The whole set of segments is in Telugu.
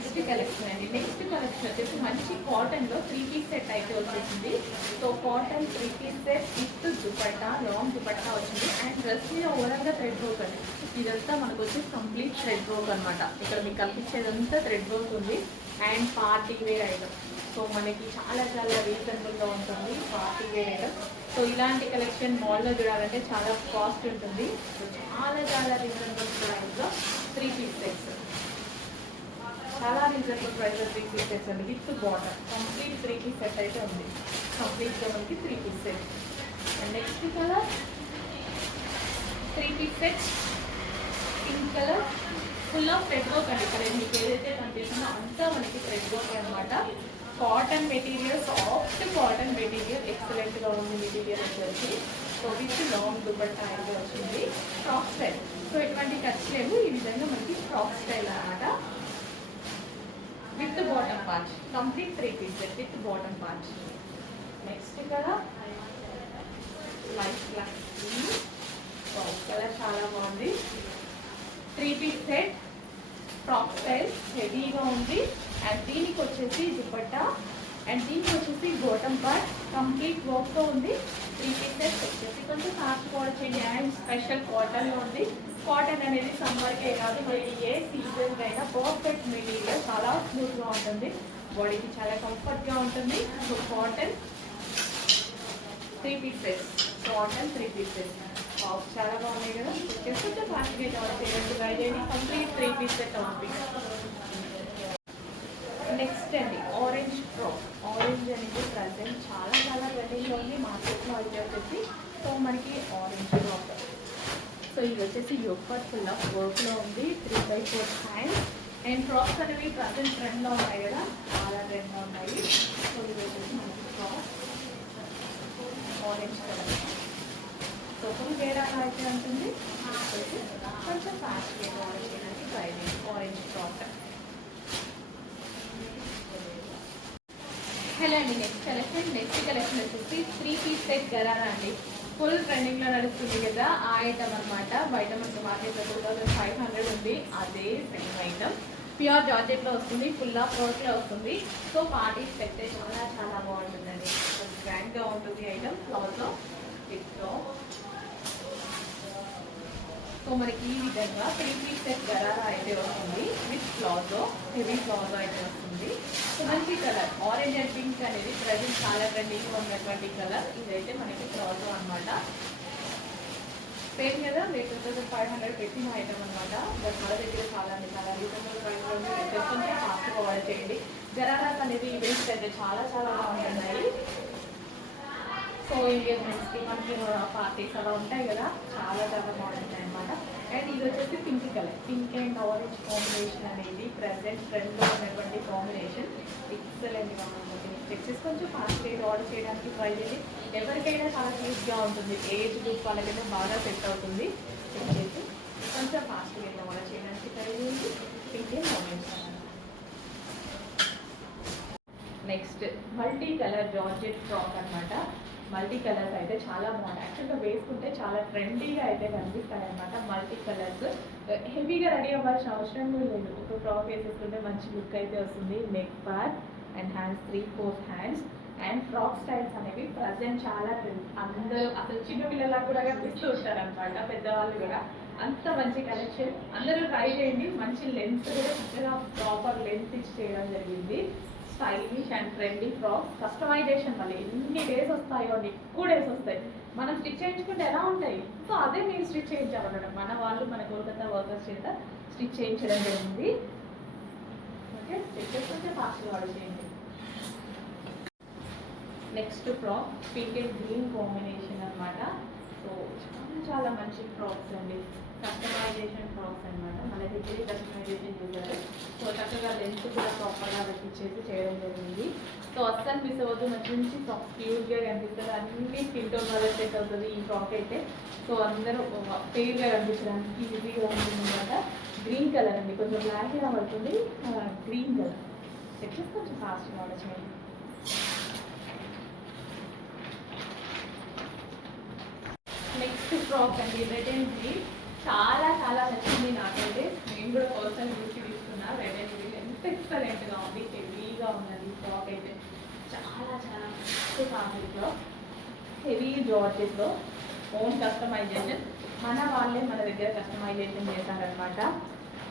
నెక్స్ట్ కలెక్షన్ అండి. నెక్స్ట్ కలెక్షన్ వచ్చేసి మంచి కాటన్లో 3 పీస్ సెట్ అయితే వచ్చేసింది. So cotton 3 piece set with dupatta, long dupatta వచ్చింది. అండ్ డ్రెస్ మీద ఓవరాల్గా థ్రెడ్ వర్క్ అండి. ఇదంతా మనకు వచ్చి కంప్లీట్ థ్రెడ్ వర్క్ అనమాట. ఇక్కడ మీకు కనిపించేదంతా థ్రెడ్ వర్క్ ఉంది. And party wear item. So మనకి చాలా చాలా రీజనబుల్గా ఉంటుంది పార్టీ వేర్ ఐటమ్. సో ఇలాంటి కలెక్షన్ మాల్లో చూడాలంటే చాలా కాస్ట్ ఉంటుంది. సో చాలా చాలా రీజనబుల్ ప్రైస్లో 3 పీస్ సెట్స్, చాలా రీజనబుల్ ప్రైస్లో 3 పీస్ సెట్స్ అండి. With bottom complete 3 piece set అయితే ఉంది. కంప్లీట్గా మనకి 3 piece set. And next colour 3 piece set pink colour, full of thread work అండి. ఇక్కడ మీకు ఏదైతే కనిపిస్తుందో అంతా మనకి థ్రెడ్ వర్క్ అనమాట. Cotton material, soft cotton material, ఎక్సలెంట్గా ఉంది మెటీరియల్ వచ్చేసి. సో విత్ లాంగ్ దుపట్టా అయితే వచ్చింది. Frock style. సో ఎటువంటి ఖర్చు లేవు. ఈ విధంగా మనకి ఫ్రాక్ స్టైల్ అనమాట. With bottom part, complete 3 piece set with bottom part. Next colour light black colour, చాలా బాగుంది. 3 పీస్ సెట్ ఫ్రాక్ స్టైల్, హెవీగా ఉంది. అండ్ దీనికి వచ్చేసి దుపట్టా, అండ్ దీనికి వచ్చేసి బాటమ్ పార్ట్ కంప్లీట్ వర్క్తో ఉంది. 3 పీస్ సెట్ వచ్చేసి కొంచెం ఫాస్ట్ కూడా చేయండి. అండ్ స్పెషల్ కాటన్లో ఉంది. కాటన్ అనేది సమ్మర్కే కాదు, మరి ఏ సీజన్కి అయినా పర్ఫెక్ట్ మెటీరియల్, చాలా స్మూత్గా ఉంటుంది, బాడీకి చాలా కంఫర్ట్గా ఉంటుంది. So cotton 3 piece set, cotton 3 piece set చాలా బాగున్నాయి కదా. కొంచెం ఫాస్ట్గా చేయండి, ట్రై చేయండి. కంప్లీట్ 3 పీస్ సెట్ అవుతుంది. నెక్స్ట్ అండి ఆరెంజ్ ఫ్రాక్. ఆరెంజ్ అనేది ప్రజెంట్ చాలా చాలా ట్రెండింగ్లో ఉంది మార్కెట్లో అయితే వచ్చేసి. సో మనకి ఆరెంజ్ ఫ్రాక్. సో ఇది వచ్చేసి యోగపాట్ ఫుల్ ఆఫ్ వర్క్లో ఉంది. 3/4 హ్యాండ్స్. అండ్ ఫ్రాక్స్ అనేవి ప్రజెంట్ ట్రెండ్లో ఉన్నాయి కదా, చాలా ట్రెండ్లో ఉన్నాయి. సో ఇది వచ్చేసి మనకి frock orange colour. So full వేరాగా అయితే ఉంటుంది. కొంచెం ఫాస్ట్ ఆరెంజ్ చేయడానికి ట్రై చేయండి. Orange frock. హలో అండి, నెక్స్ట్ కలెక్షన్ వచ్చేసి 3 పీస్ సెట్ గరారా అండి. ఫుల్ ట్రెండింగ్లో నడుస్తుంది కదా ఆ ఐటమ్ అనమాట. బయట మనకు మార్కెట్లో 2500 ఉంది. అదే సేమ్ ఐటమ్ ప్యూర్ జార్జెట్లో వస్తుంది, ఫుల్ ఆఫ్ వర్క్లో వస్తుంది. సో పార్టీస్ పెడితే చాలా చాలా బాగుంటుందండి. గ్రాండ్గా ఉంటుంది ఐటమ్. ఫ్లవర్లో విత్లో. సో మనకి ఈ విధంగా 3 పీస్ సెట్ గరారా అయితే వస్తుంది. విత్ ప్లాజో, హెవీ ప్లాజో అయితే వస్తుంది. సో మంచి కలర్ ఆరెంజ్ అండ్ పింక్ అనేది ప్రజెంట్ చాలా ట్రెండింగ్గా ఉన్నటువంటి కలర్. ఇదైతే మనకి ప్లాజో అనమాట. సేమ్ కదా, 2500 పెట్టిన ఐటమ్ అనమాట. బట్ మన దగ్గర చాలా రీజనబుల్ ప్రైస్లో ఉంది. కొంచెం ఫాస్ట్గా ఆర్డర్ చేయండి. గరారాస్ అనేది ఈవెంట్స్ అయితే చాలా చాలా బాగుంటున్నాయి. సో ఎంగేజ్మెంట్స్కి మనకి పార్టీస్ అలా ఉంటాయి కదా, చాలా చాలా బాగుంటాయి అనమాట. అండ్ ఇది వచ్చేసి pink colour. Pink and orange combination అనేది ప్రజెంట్ ట్రెండ్లో ఉన్నటువంటి కాంబినేషన్. ఎక్సలెంట్గా ఉంటుంది. చెక్సెస్ కొంచెం ఫాస్ట్గా ఆర్డర్ చేయడానికి ట్రై చేయండి. ఎవరికైనా చాలా క్యూట్గా ఉంటుంది. ఏజ్ గ్రూప్ వాళ్ళకైతే బాగా సెట్ అవుతుంది. చెక్ చేసి కొంచెం ఫాస్ట్గా ఆర్డర్ చేయడానికి ట్రై చేయండి. Pink and orange. Next multi colour georgette frock అనమాట. మల్టీ కలర్స్ అయితే చాలా బాగుంటాయి. యాక్చువల్గా వేసుకుంటే చాలా ట్రెండీగా అయితే కనిపిస్తాయి అనమాట. మల్టీ కలర్స్ హెవీగా రెడీ అవ్వాల్సిన అవసరం లేదు. ఒక ఫ్రాక్ వేసేసుకుంటే మంచి లుక్ అయితే వస్తుంది. Neck part and hands, 3/4 hands. And frock styles అనేవి ప్రజెంట్ చాలా ట్రెండ్. అందరూ అసలు చిన్నపిల్లలకు కూడా కనిపిస్తూ ఉంటారు అనమాట, పెద్దవాళ్ళు కూడా. అంత మంచి కలెక్షన్, అందరూ ట్రై చేయండి. మంచి లెంత్ కూడా చక్కగా ప్రాపర్ లెంత్ ఇచ్చి చేయడం జరిగింది. Stylish and trendy frock. Customisation మళ్ళీ ఎన్ని డేస్ వస్తాయో, ఎక్కువ డేస్ వస్తాయి. మనం స్టిచ్ చేయించుకుంటే ఎలా ఉంటాయి. సో అదే మేము స్టిచ్ చేయించామన్నమాట. మన వాళ్ళు మన కోల్కతా వర్కర్స్ చేత స్టిచ్ చేయించడం జరిగింది. ఓకే, స్టిచ్ చేసుకుంటే ఫాస్ట్గా ఆర్డర్ చేయండి. Next frock pink and green combination అనమాట. సో చాలా మంచి ఫ్రాక్స్ అండి. కస్టమైజేషన్ ఫ్రాక్స్ అనమాట. మన దగ్గర కస్టమైజేషన్ చేశారు. సో చక్కగా లెంత్ కూడా ప్రాపర్గా పెట్టించేసి చేయడం జరిగింది. సో అస్సలు మిస్ అవ్వద్దు. మంచి ఫ్రాక్ క్యూట్గా కనిపిస్తుంది. అన్ని స్కిన్ టోన్ వల్ల సెట్ అవుతుంది ఈ ఫ్రాక్ అయితే. సో అందరూ ఫెయిర్గా కనిపించడానికి ఈజీగా ఉంటుంది అనమాట. గ్రీన్ కలర్ అండి, కొంచెం బ్లాక్గా పడుతుంది. గ్రీన్ కలర్ సెట్ చేసి కొంచెం ఫాస్ట్గా ఆర్డర్ చేయండి. నెక్స్ట్ ఫ్రాక్ అండి, రెడ్ అండ్ గ్రీన్. చాలా చాలా నచ్చింది నాకైతే. నేను కూడా పర్సనల్ చూసి తీసుకున్నా. రెడ్ అండ్ గ్రీన్ ఎంత ఎక్సలెంట్గా ఉంది, హెవీగా ఉన్నది ఫ్రాక్ అయితే. చాలా చాలా మంచి ఫ్యాబ్రిక్లో హెవీ జార్జెస్లో ఓన్ కస్టమైజేషన్ మన వాళ్ళే మన దగ్గర కస్టమైజేషన్ చేశారనమాట.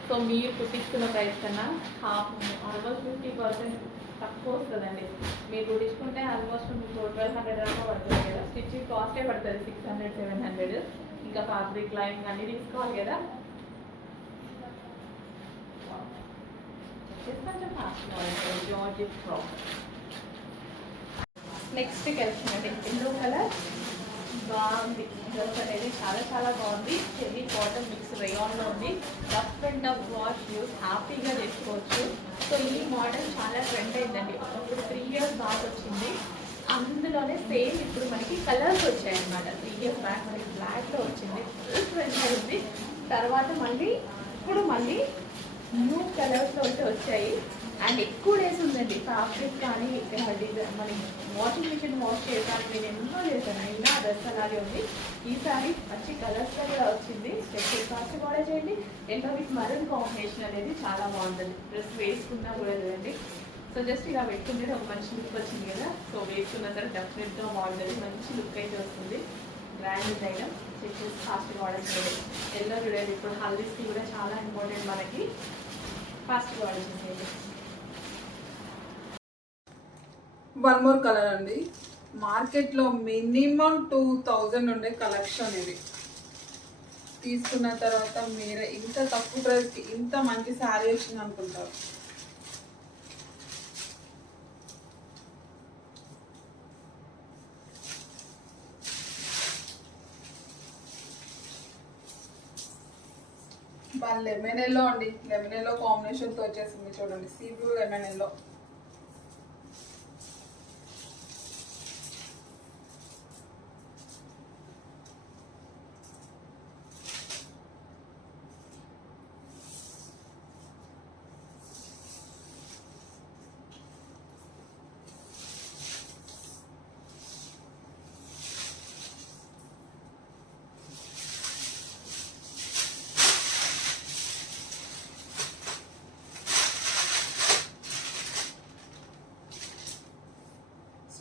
సో మీరు కుట్టించుకున్న ప్రైస్ కన్నా ఆల్మోస్ట్ 50% తక్కువ వస్తుందండి. మీరు కుట్టించుకుంటే ఆల్మోస్ట్ మీకు 1200 దాకా పడుతుంది కదా. స్టిచ్చింగ్ కాస్టే పడుతుంది 600 700. ఇంకా ఫ్యాబ్రిక్ లైన్ అన్నీ తీసుకోవాలి కదా. కొంచెం ఫాస్ట్గా ఉంటుంది జార్జెట్ ఫ్రాక్. నెక్స్ట్ కలెక్షన్ అంటే ఎల్లో కలర్ బాగుంది. డ్రెస్ అనేది చాలా చాలా బాగుంది. హెవీ కాటన్ మిక్స్ రేయాన్లో ఉంది. Rough and tough wash use హ్యాపీగా చేసుకోవచ్చు. సో ఈ మోడల్ చాలా ట్రెండ్ అయిందండి. ఒకప్పుడు 3 years బ్యాక్ వచ్చింది. అందులోనే సేమ్ ఇప్పుడు మనకి కలర్స్ వచ్చాయన్నమాట. 3 years బ్యాక్ మనకి బ్లాక్లో వచ్చింది, ట్రెండ్ అయింది. తర్వాత మళ్ళీ ఇప్పుడు మళ్ళీ న్యూ కలర్స్లో అయితే వచ్చాయి. అండ్ ఎక్కువ డేస్ ఉందండి. ఫ్యాబ్రిక్ కానీ మన వాషింగ్ మిషన్ వాష్ చేయడానికి నేను ఎన్నో చేశాను. అయినా డ్రెస్ అలాగే ఉంది. ఈసారి మంచి కలర్స్లో కూడా వచ్చింది. స్పెషల్ కాస్ట్ కూడా చేయండి. ఎల్లో విత్ మరూన్ కాంబినేషన్ అనేది చాలా బాగుంటుంది. డ్రెస్ వేసుకున్నా కూడా లేదండి. సో జస్ట్ ఇలా పెట్టుకుంటే ఒక మంచి లుక్ వచ్చింది కదా. సో వేసుకున్న సరే డెఫినెట్గా బాగుంటుంది. మంచి లుక్ అయితే వస్తుంది. Brand item check fast order చేయండి. ఎల్లో చూడండి, ఇప్పుడు హల్దీస్కి కూడా చాలా ఇంపార్టెంట్ మనకి. ఫాస్ట్ ఆర్డర్ చేసేది. వన్ మోర్ కలర్ అండి. మార్కెట్లో మినిమం 2000 ఉండే కలెక్షన్ ఇది. తీసుకున్న తర్వాత మీరే ఇంత తక్కువ ప్రైస్కి ఇంత మంచి శారీ వచ్చింది అనుకుంటారు. లెమన్ ఎల్లో అండి. లెమన్ ఎల్లో కాంబినేషన్తో వచ్చేసింది చూడండి. Sea blue lemon yellow.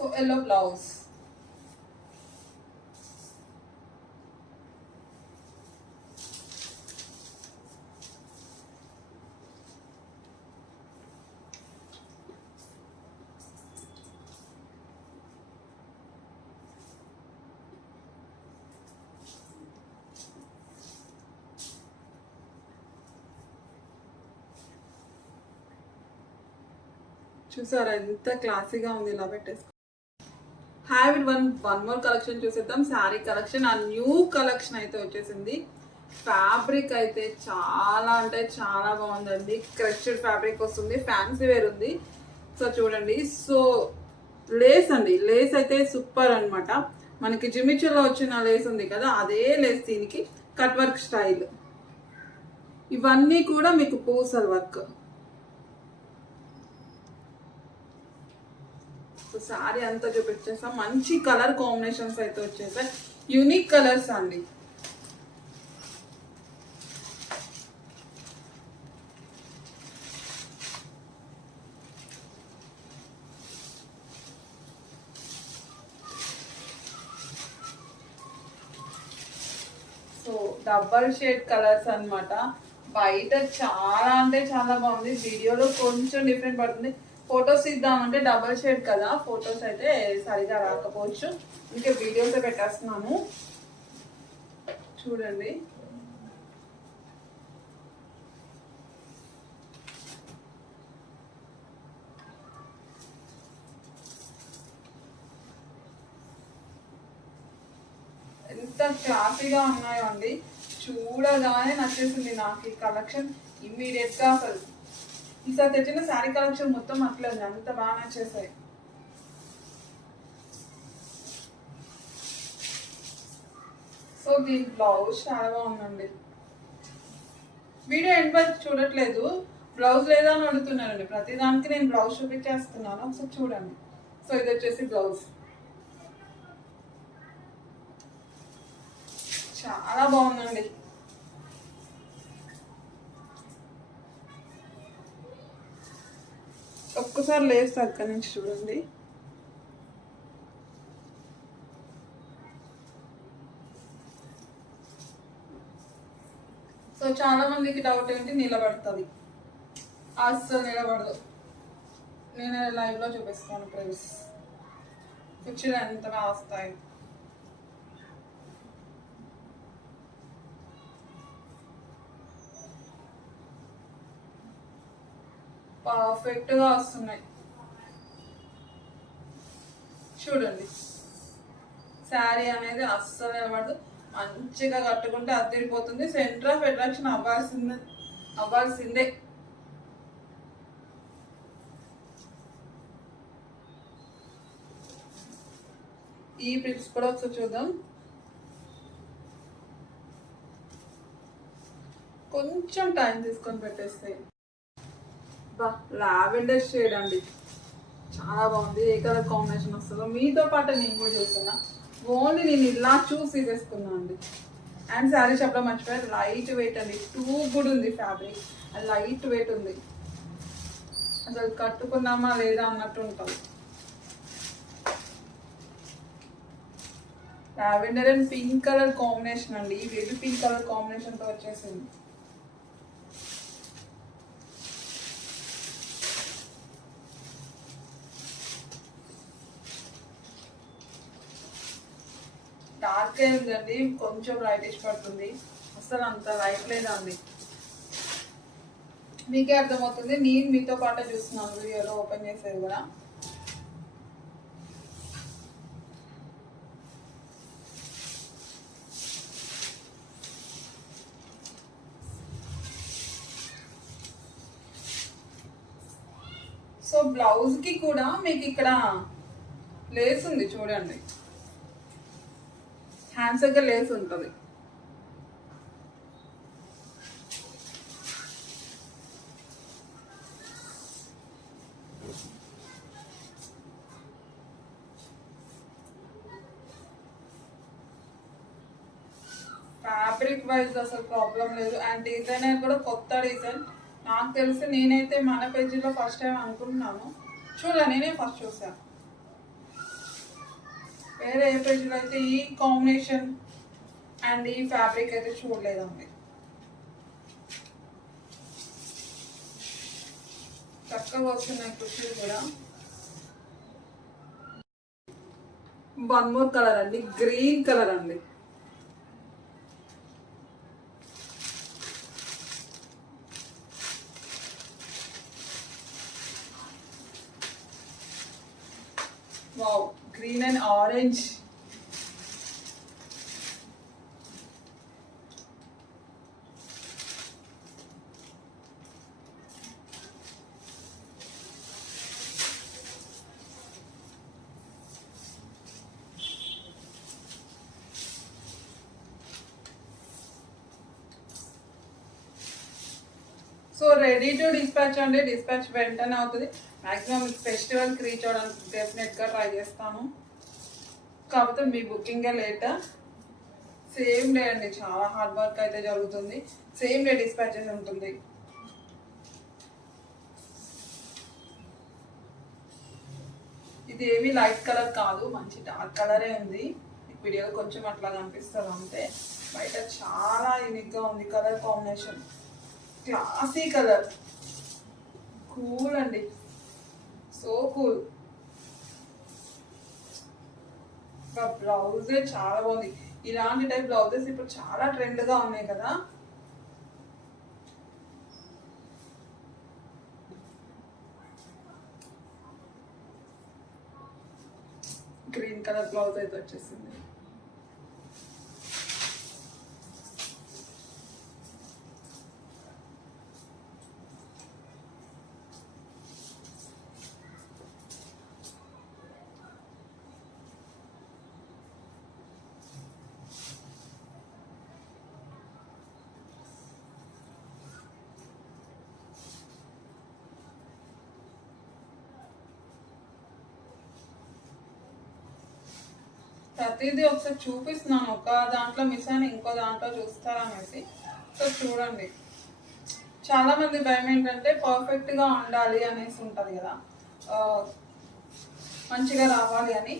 So yellow blouse. చూసారా ఎంత క్లాసీగా ఉంది. ఇలా పెట్టేసుకో. Have it one more collection చూసేద్దాం. శారీ కలెక్షన్. ఆ న్యూ కలెక్షన్ అయితే వచ్చేసింది. ఫ్యాబ్రిక్ అయితే చాలా అంటే చాలా బాగుందండి. క్రష్డ్ ఫ్యాబ్రిక్ వస్తుంది. ఫ్యాన్సీ వేర్ ఉంది. సో చూడండి. సో లేస్ అండి. లేస్ అయితే సూపర్ అనమాట. మనకి జిమిచూలో వచ్చిన లేస్ ఉంది కదా, అదే లేస్ దీనికి కట్ వర్క్ స్టైల్. ఇవన్నీ కూడా మీకు పూసల్ వర్క్. సారీ అంతా చూపించేస్తాం. మంచి కలర్ కాంబినేషన్స్ అయితే వచ్చేసాయి. యూనిక్ కలర్స్ అండి. సో డబల్ షేడ్ కలర్స్ అన్నమాట. బయట చాలా అంటే చాలా బాగుంది. వీడియోలో కొంచెం డిఫరెంట్ పడుతుంది. ఫొటోస్ ఇద్దామంటే డబల్ షేడ్ కదా, ఫొటోస్ అయితే సరిగా రాకపోవచ్చు. ఇంకా వీడియోస్ పెట్టేస్తున్నాను చూడండి. ఎంత క్లాసీగా ఉన్నాయో అండి. చూడగానే నచ్చేసింది నాకు ఈ కలెక్షన్ ఇమ్మీడియట్గా. అసలు ఈసారి తెచ్చిన శారీ కలెక్షన్ మొత్తం అట్లే ఉంది. అంత బాగా నచ్చేసాయి. సో దీని బ్లౌజ్ చాలా బాగుందండి. వీడియో ఎండ్ వరకు చూడట్లేదు. బ్లౌజ్ లేదా అని అడుగుతున్నారండి. ప్రతిదానికి నేను బ్లౌజ్ చూపించేస్తున్నాను. ఒకసారి చూడండి. సో ఇది వచ్చేసి బ్లౌజ్. చాలా బాగుందండి. ఒక్కసారి లేస్తే అక్కడి నుంచి చూడండి. సో చాలా మందికి డౌట్ ఏంటి, నిలబడుతుంది. అస్సలు నిలబడదు. నేను లైవ్లో చూపిస్తాను ప్రైస్. కుర్చీలు ఎంతగా వస్తాయి. పర్ఫెక్ట్గా వస్తున్నాయి చూడండి. శారీ అనేది అస్సలు నిలబడదు. మంచిగా కట్టుకుంటే అద్దరిపోతుంది. సెంటర్ ఆఫ్ అట్రాక్షన్ అవ్వాల్సిందే. ఈ ప్రిప్స్ కూడా ఒకసారి చూద్దాం. కొంచెం టైం తీసుకొని పెట్టేస్తే లావెండర్ షేడ్ అండి, చాలా బాగుంది. ఏ కలర్ కాంబినేషన్ వస్తుందో మీతో పాటు నేను కూడా చూస్తున్నా. ఓన్లీ నేను ఇలా చూసి తీసేసుకున్నా అండి. అండ్ శారీ చెప్పడం మర్చిపోయారు, లైట్ వెయిట్ అండి. టూ గుడ్ ఉంది ఫ్యాబ్రిక్, అది లైట్ వెయిట్ ఉంది. అసలు కట్టుకున్నామా లేదా అన్నట్టు ఉంటుంది. Lavender and pink colour combination అండి. బేబీ పింక్ కలర్ కాంబినేషన్తో వచ్చేసింది. డార్క్ అయిందండి, కొంచెం లైటిష్ పడుతుంది. అసలు అంత లైట్ లేదండి. మీకే అర్థమవుతుంది, నేను మీతో పాటు చూస్తున్నాను వీడియోలో ఓపెన్ చేసేది కూడా. సో బ్లౌజ్కి కూడా మీకు ఇక్కడ లేస్ ఉంది చూడండి. హ్యాండ్స్ దగ్గర లేస్ ఉంటుంది. ఫ్యాబ్రిక్ వైజ్ అసలు ప్రాబ్లం లేదు. అండ్ డిజైనర్ కూడా కొత్త డిజైన్. నాకు తెలిసి నేనైతే మన పేజీలో ఫస్ట్ టైం అనుకుంటున్నాను. నేనే ఫస్ట్ చూసాను. వేరే ఏ పేజీలో అయితే ఈ కాంబినేషన్ అండ్ ఈ ఫ్యాబ్రిక్ అయితే చూడలేదండి. చక్కగా వస్తున్నాయి కుర్చీలు కూడా. వన్ మోర్ కలర్ అండి, గ్రీన్ కలర్ అండి. Wow, green and orange. So ready to dispatch అండి. డిస్పాచ్ వెంటనే అవుతుంది. మ్యాక్సిమం ఫెస్టివల్కి రీచ్ అవ్వడానికి డెఫినెట్గా ట్రై చేస్తాను. కాకపోతే మీ బుకింగే లేట్. సేమ్ డే అండి, చాలా హార్డ్ వర్క్ అయితే జరుగుతుంది. సేమ్ డే డిస్పాచెస్ ఉంటుంది. ఇది ఏమి లైట్ కలర్ కాదు, మంచి డార్క్ కలరే ఉంది. వీడియోలో కొంచెం అట్లా కనిపిస్తుంది అంతే. బయట చాలా యూనిక్గా ఉంది colour combination. Classy colour, cool అండి, సో కూల్. బ్లౌజే చాలా బాగుంది. ఇలాంటి టైప్ బ్లౌజెస్ ఇప్పుడు చాలా ట్రెండ్గా ఉన్నాయి కదా. గ్రీన్ కలర్ బ్లౌజ్ అయితే వచ్చేసింది. ప్రతిదీ ఒకసారి చూపిస్తున్నాను. ఒక దాంట్లో మిస్ అయిన ఇంకో దాంట్లో చూస్తారనేసి. సో చూడండి, చాలా మంది భయం ఏంటంటే పర్ఫెక్ట్ గా ఉండాలి అనేసి ఉంటది కదా, ఆ, మంచిగా రావాలి అని.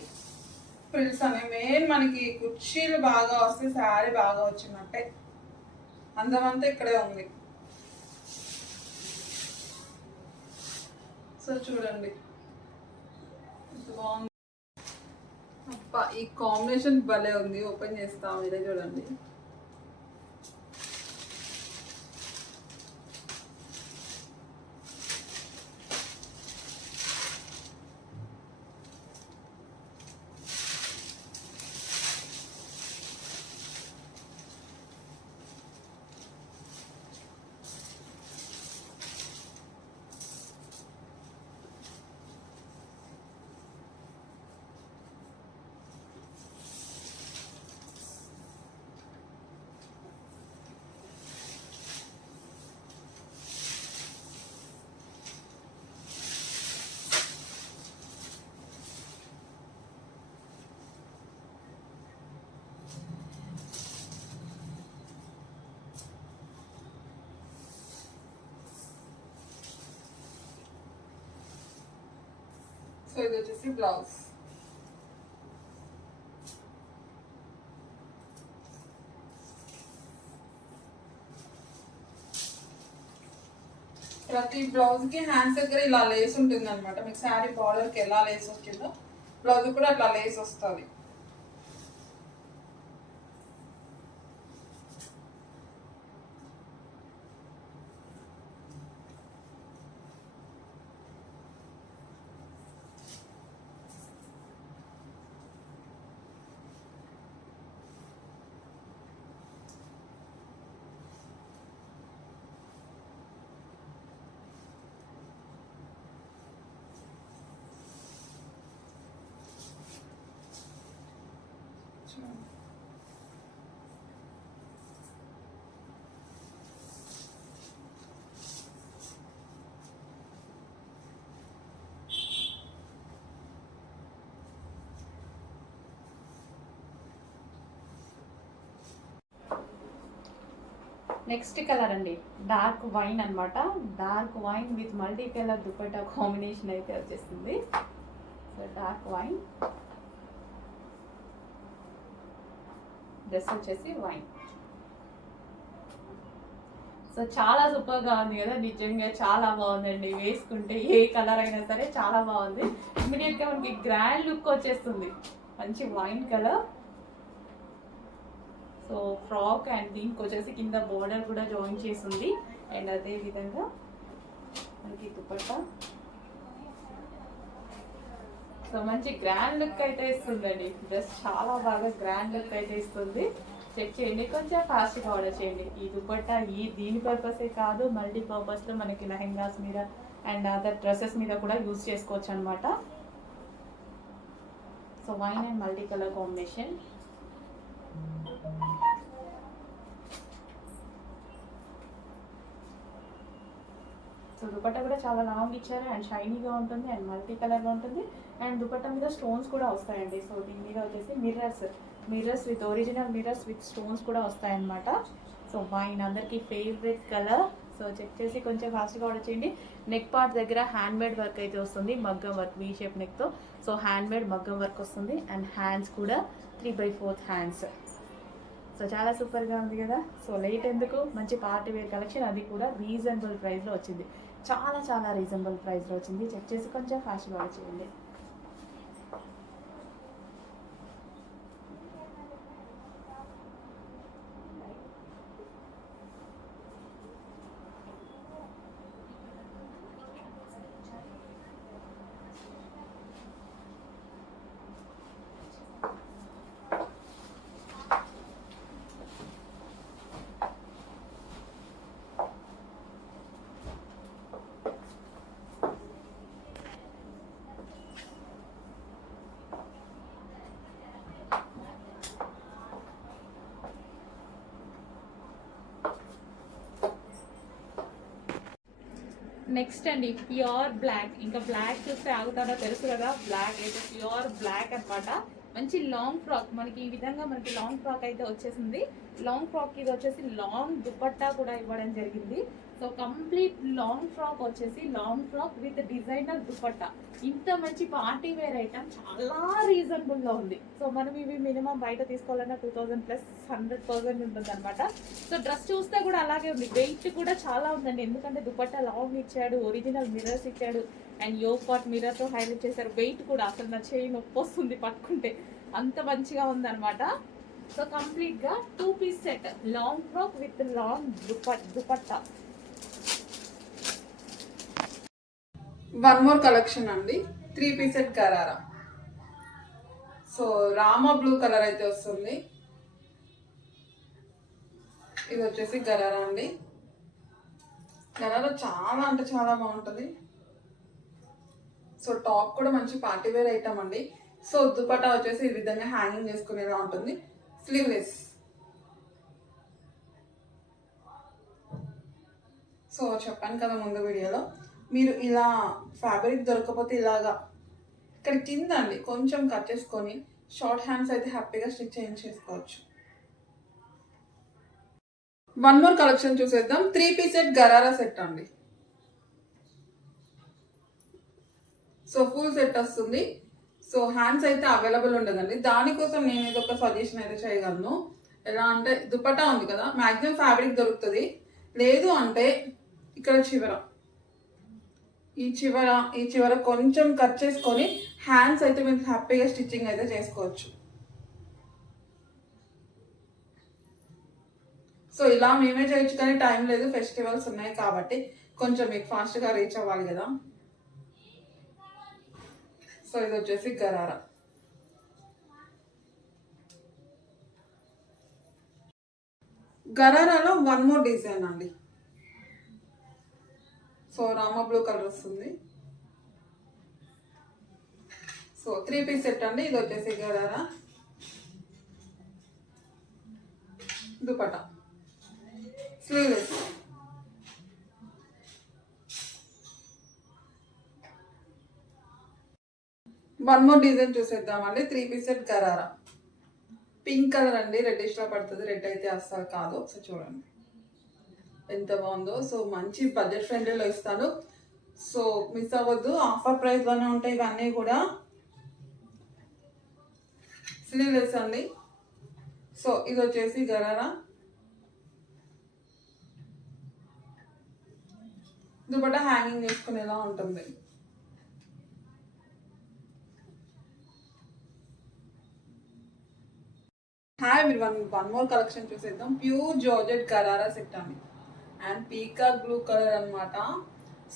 ఫ్రిల్స్ అనే మెయిన్ మనకి కుర్చీలు బాగా వస్తే శారీ బాగా వచ్చినట్టే, అందమంతా ఇక్కడే ఉంది. సో చూడండి ఎంత బాగుంది. అబ్బా ఈ కాంబినేషన్ భలే ఉంది. ఓపెన్ చేస్తాం, ఇదే చూడండి. సో ఇది వచ్చేసి బ్లౌజ్. ప్రతి బ్లౌజ్ కి హ్యాండ్స్ దగ్గర ఇలా లేస్ ఉంటుంది అనమాట. మీకు శారీ బార్డర్ కి ఎలా లేస్ వచ్చిందో బ్లౌజ్ కూడా అట్లా లేస్ వస్తుంది. నెక్స్ట్ కలర్ అండి డార్క్ వైన్ అన్నమాట. Dark wine with multi colour dupatta combination అయితే వచ్చేస్తుంది. సో డార్క్ వైన్, డ్రెస్ వచ్చేసి వైన్. సో చాలా సూపర్ గా ఉంది కదా, నిజంగా చాలా బాగుందండి. వేసుకుంటే ఏ కలర్ అయినా సరే చాలా బాగుంది. ఇమీడియట్ గా మనకి గ్రాండ్ లుక్ వచ్చేస్తుంది. మంచి wine colour. So frock and దీనికి వచ్చేసి కింద బోర్డర్ కూడా జాయిన్ చేసింది. అండ్ అదే విధంగా మనకి దుపట్టా. సో మంచి గ్రాండ్ లుక్ అయితే ఇస్తుందండి. డ్రెస్ చాలా బాగా గ్రాండ్ లుక్ అయితే ఇస్తుంది. చెక్ చేయండి, కొంచెం ఫాస్ట్గా ఆర్డర్ చేయండి. ఈ దుపట్టా దీని పర్పసే కాదు, మల్టీ పర్పస్లో మనకి లెహెంగాస్ మీద అండ్ అదర్ డ్రెస్సెస్ మీద కూడా యూజ్ చేసుకోవచ్చు అనమాట. So wine and multi colour combination. So dupatta కూడా చాలా లాంగ్ ఇచ్చారు అండ్ షైనీగా ఉంటుంది అండ్ మల్టీ కలర్లో ఉంటుంది. అండ్ దుపట్టా మీద స్టోన్స్ కూడా వస్తాయండి. సో దీని మీద వచ్చేసి mirrors with original mirrors with stones కూడా వస్తాయన్నమాట. సో వైన్ అందరికీ ఫేవరెట్ కలర్. సో చెక్ చేసి కొంచెం ఫాస్ట్గా ఆర్డర్ చేయండి. నెక్ పార్ట్ దగ్గర హ్యాండ్ మేడ్ వర్క్ అయితే వస్తుంది, మగ్గం వర్క్ వీ షేప్ నెక్తో. So hand made maggam work వస్తుంది అండ్ హ్యాండ్స్ కూడా 3/4 హ్యాండ్స్. సో చాలా సూపర్గా ఉంది కదా. సో లేట్ ఎందుకు, మంచి పార్టీ వేర్ కలెక్షన్, అది కూడా రీజనబుల్ ప్రైస్లో వచ్చింది. చాలా చాలా రీజనబుల్ ప్రైస్లో వచ్చింది. చెక్ చేసి కొంచెం ఫాస్ట్గా ఆర్డర్ చేయండి. నెక్స్ట్ అండి ప్యూర్ బ్లాక్. ఇంకా బ్లాక్ చూస్తే ఆగుతారో తెలుసు కదా, బ్లాక్ అయితే ప్యూర్ బ్లాక్ అన్నమాట. మంచి లాంగ్ ఫ్రాక్, మనకి ఈ విధంగా మనకి లాంగ్ ఫ్రాక్ అయితే వచ్చేసింది. లాంగ్ ఫ్రాక్ ఇది వచ్చేసి లాంగ్ దుపట్టా కూడా ఇవ్వడం జరిగింది. సో కంప్లీట్ లాంగ్ ఫ్రాక్ వచ్చేసి long frock with designer dupatta. ఇంత మంచి పార్టీ వేర్ ఐటమ్ చాలా రీజనబుల్లో ఉంది. సో మనం ఇవి మినిమం బయట తీసుకోవాలన్నా 2000 ప్లస్ 100% ఉంటుంది అనమాట. సో డ్రెస్ చూస్తే కూడా అలాగే ఉంది, వెయిట్ కూడా చాలా ఉందండి. ఎందుకంటే దుపట్టా లాంగ్ ఇచ్చాడు, ఒరిజినల్ మిర్రర్స్ ఇచ్చాడు, అండ్ యోగ్ పార్ట్ మిర్రర్తో హైలైట్ చేశారు. వెయిట్ కూడా అసలు నా చేయి నొప్పి వస్తుంది పట్టుకుంటే, అంత మంచిగా ఉందన్నమాట. సో కంప్లీట్గా 2 piece set long frock with long dupatta. One more collection అండి, 3 piece set gharara. So Rama blue colour అయితే వస్తుంది. ఇది వచ్చేసి గరారా అండి. గరారా చాలా అంటే చాలా బాగుంటుంది. సో టాప్ కూడా మంచి పార్టీ వేర్ ఐటమ్ అండి. సో దుపట్టా వచ్చేసి ఈ విధంగా హ్యాంగింగ్ చేసుకునేలా ఉంటుంది, స్లీవ్లెస్. సో చెప్పాను కదా ముందు వీడియోలో, మీరు ఇలా ఫ్యాబ్రిక్ దొరకకపోతే ఇలాగా ఇక్కడ కింద అండి కొంచెం కట్ చేసుకొని షార్ట్ హ్యాండ్స్ అయితే హ్యాపీగా స్టిచ్ చేయించేసుకోవచ్చు. వన్ మోర్ కలెక్షన్ చూసేద్దాం. 3 పీస్ సెట్ గరారా సెట్ అండి. సో ఫుల్ సెట్ వస్తుంది. సో హ్యాండ్స్ అయితే అవైలబుల్ ఉండదండి. దానికోసం నేను ఇది ఒక సజెషన్ అయితే చేయగలను. ఎలా అంటే దుపట్టా ఉంది కదా, మ్యాక్సిమం ఫ్యాబ్రిక్ దొరుకుతుంది. లేదు అంటే ఇక్కడ ఈ చివర కొంచెం కట్ చేసుకొని హ్యాండ్స్ అయితే మీరు హ్యాపీగా స్టిచ్చింగ్ అయితే చేసుకోవచ్చు. సో ఇలా మేమే చేయొచ్చు, కానీ టైం లేదు, ఫెస్టివల్స్ ఉన్నాయి కాబట్టి కొంచెం మీకు ఫాస్ట్గా రీచ్ అవ్వాలి కదా. సో ఇది వచ్చేసి గరారా. గరారాలో వన్ మోర్ డిజైన్ అండి. సో రామా బ్లూ కలర్ వస్తుంది. సో 3 పీస్ సెట్ అండి. ఇది వచ్చేసి gharara, dupatta, sleeveless. One more design చూసేద్దామండి. 3 piece set gharara. Pink colour అండి, రెడ్డిష్ లా పడుతుంది. రెడ్ అయితే అస్సలు కాదు. ఒకసారి చూడండి ఎంత బాగుందో. సో మంచి బడ్జెట్ ఫ్రెండ్లీలో ఇస్తాను. సో మిస్ అవ్వద్దు, ఆఫర్ ప్రైస్ లోనే ఉంటాయి ఇవన్నీ కూడా. స్లీవ్లెస్ అండి. సో ఇది వచ్చేసి గరారా, దుపట్టా హ్యాంగింగ్ చేసుకునేలా ఉంటుంది. Hi everyone, one more collection చూసేద్దాం. ప్యూర్ జార్జెట్ గరారా సెట్ అండి, అండ్ పీకాక్ బ్లూ కలర్ అనమాట.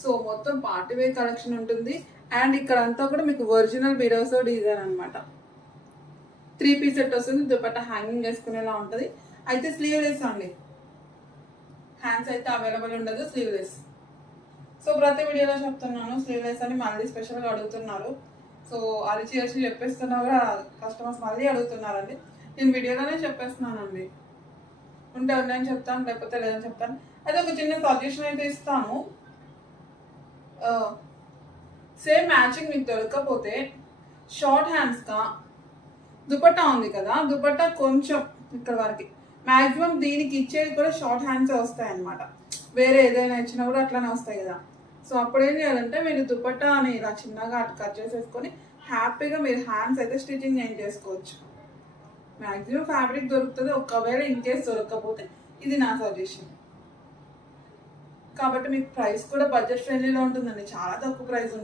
సో మొత్తం పార్టీ వేర్ కలెక్షన్ ఉంటుంది. అండ్ ఇక్కడ అంతా కూడా మీకు ఒరిజినల్ బిరోసో డిజైన్ అనమాట. 3 పీస్ సెట్ వస్తుంది, దుపట్టా హ్యాంగింగ్ చేసుకునేలా ఉంటుంది. అయితే స్లీవ్లెస్ అండి, హ్యాండ్స్ అయితే అవైలబుల్ ఉండదు, స్లీవ్లెస్. సో ప్రతి వీడియోలో చెప్తున్నాను స్లీవ్లెస్ అని, మళ్ళీ స్పెషల్గా అడుగుతున్నారు. సో అరిచి చెప్పేస్తున్నా కూడా కస్టమర్స్ మళ్ళీ అడుగుతున్నారండి. నేను వీడియోలోనే చెప్పేస్తున్నానండి, ఉంటే ఉన్నాయని చెప్తాను, లేకపోతే లేదని చెప్తాను. అయితే ఒక చిన్న సజెషన్ అయితే ఇస్తాను. సేమ్ మ్యాచింగ్ మీకు దొరకకపోతే షార్ట్ హ్యాండ్స్గా దుపట్టా ఉంది కదా, దుపట్టా కొంచెం ఇక్కడ వరకు మ్యాక్సిమం దీనికి ఇచ్చేది కూడా షార్ట్ హ్యాండ్సే వస్తాయి అన్నమాట. వేరే ఏదైనా ఇచ్చినా కూడా అట్లానే వస్తాయి కదా. సో అప్పుడు ఏం చేయాలంటే మీరు దుపట్టా అని ఇలా చిన్నగా అటు కట్ చేసేసుకొని హ్యాపీగా మీరు హ్యాండ్స్ అయితే స్టిచ్చింగ్ చేసుకోవచ్చు. మ్యాక్సిమం ఫ్యాబ్రిక్ దొరుకుతుంది. ఒకవేళ ఇన్ కేస్ దొరకకపోతే ఇది నా సజెషన్. కాబట్టి మీకు ప్రైస్ కూడా బడ్జెట్ ఫ్రెండ్లీలో ఉంటుందండి, చాలా తక్కువ ప్రైస్ ఉంటుంది.